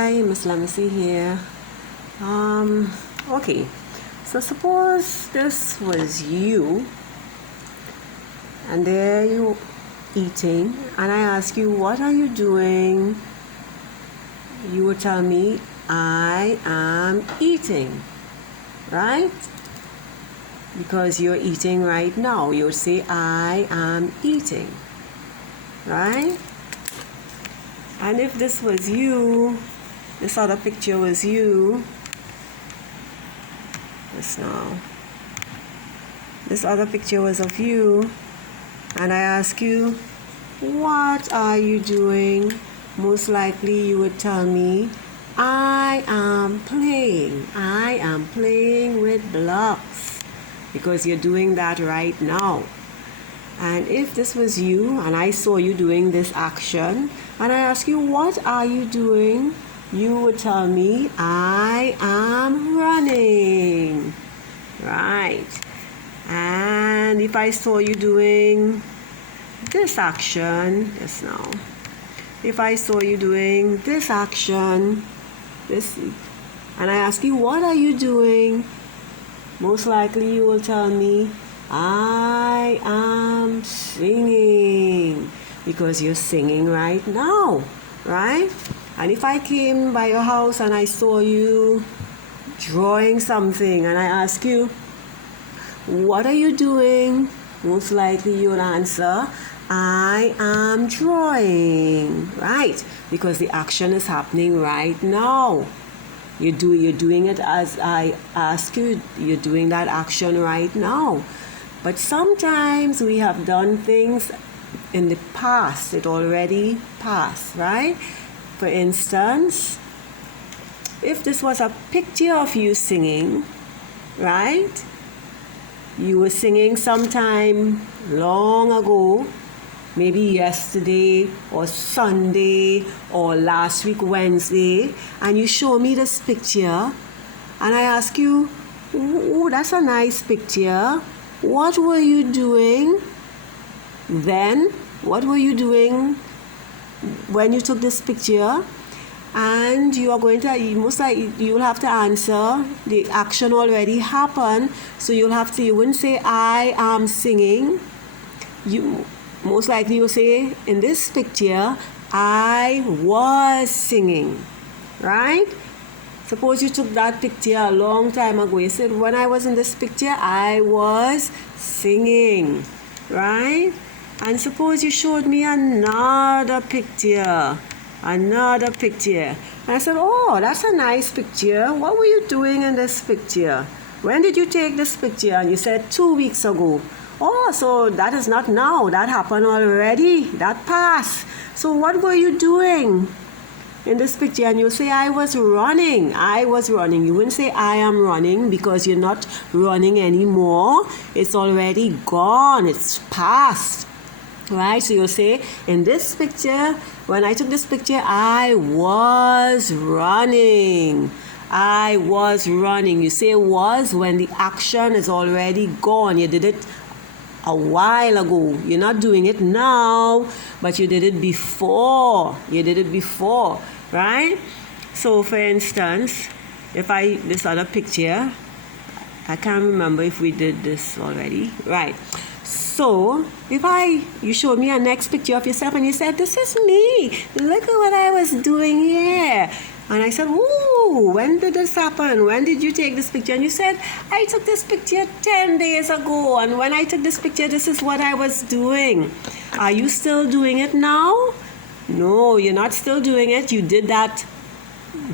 Hi, Miss Lemisi here. Okay, so suppose this was you, and there you eating, and I ask you, what are you doing? You would tell me, I am eating, right? Because you're eating right now. You would say, I am eating, right? And if this was you, this other picture was you, this other picture was of you, and I ask you, what are you doing? Most likely you would tell me, I am playing. I am playing with blocks, because you're doing that right now. And if this was you and I saw you doing this action and I ask you, what are you doing? You would tell me, I am running. Right. And if I saw you doing this action just now, if I saw you doing this action, and I ask you, what are you doing? Most likely you will tell me, I am singing, because you're singing right now, right? And if I came by your house and I saw you drawing something and I ask you, what are you doing? Most likely you'll answer, I am drawing, right? Because the action is happening right now. You're doing it as I ask you. You're doing that action right now. But sometimes we have done things in the past. It already passed, right? For instance, if this was a picture of you singing, right? You were singing sometime long ago, maybe yesterday or Sunday or last week Wednesday, and you show me this picture and I ask you, oh, that's a nice picture. What were you doing then? What were you doing when you took this picture? And you are going to, you'll have to answer, the action already happened, so you wouldn't say, I am singing. You most likely you'll say, in this picture, I was singing, right? Suppose you took that picture a long time ago. You said, when I was in this picture, I was singing, right? And suppose you showed me another picture. And I said, oh, that's a nice picture. What were you doing in this picture? When did you take this picture? And you said 2 weeks ago. Oh, so that is not now. That happened already. That passed. So what were you doing in this picture? And you say, I was running. You wouldn't say, I am running, because you're not running anymore. It's already gone. It's past. Right? So you'll say, in this picture, when I took this picture, I was running. I was running. You say was when the action is already gone. You did it a while ago. You're not doing it now, but you did it before. Right? So for instance, this other picture, I can't remember if we did this already. Right. So if you showed me a next picture of yourself and you said, this is me. Look at what I was doing here. And I said, ooh, when did this happen? When did you take this picture? And you said, I took this picture 10 days ago. And when I took this picture, this is what I was doing. Are you still doing it now? No, you're not still doing it. You did that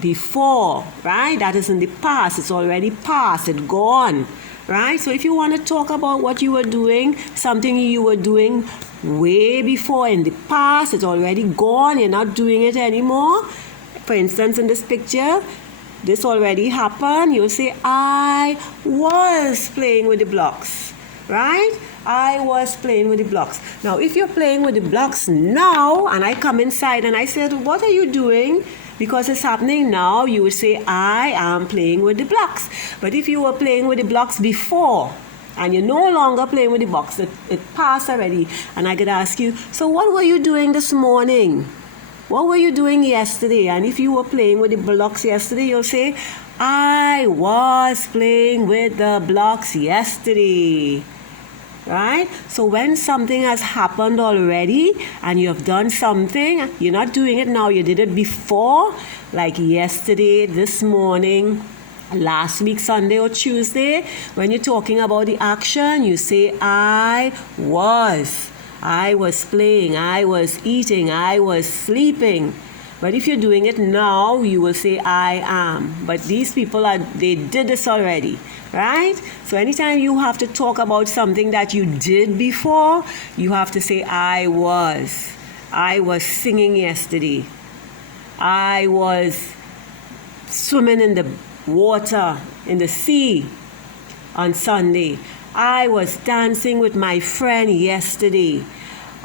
before, right? That is in the past. It's already past. It's gone, right? So if you want to talk about what you were doing, something you were doing way before in the past, it's already gone. You're not doing it anymore. For instance, in this picture, this already happened. You'll say, I was playing with the blocks, right? I was playing with the blocks. Now, if you're playing with the blocks now, and I come inside and I said, what are you doing? Because it's happening now, you would say, I am playing with the blocks. But if you were playing with the blocks before, and you're no longer playing with the blocks, it passed already, and I could ask you, so what were you doing this morning? what were you doing yesterday? And if you were playing with the blocks yesterday, you'll say, I was playing with the blocks yesterday. Right? So when something has happened already and you have done something, you're not doing it now, you did it before, like yesterday, this morning, last week, Sunday or Tuesday. When you're talking about the action, you say, I was playing, I was eating, I was sleeping. But if you're doing it now, you will say, I am. But these people, they did this already, right? So anytime you have to talk about something that you did before, you have to say, I was. I was singing yesterday. I was swimming in the water, in the sea on Sunday. I was dancing with my friend yesterday.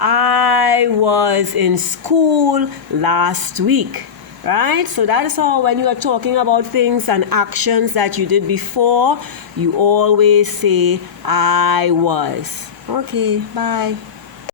I was in school last week, right? So that is how when you are talking about things and actions that you did before, you always say, I was. Okay, bye.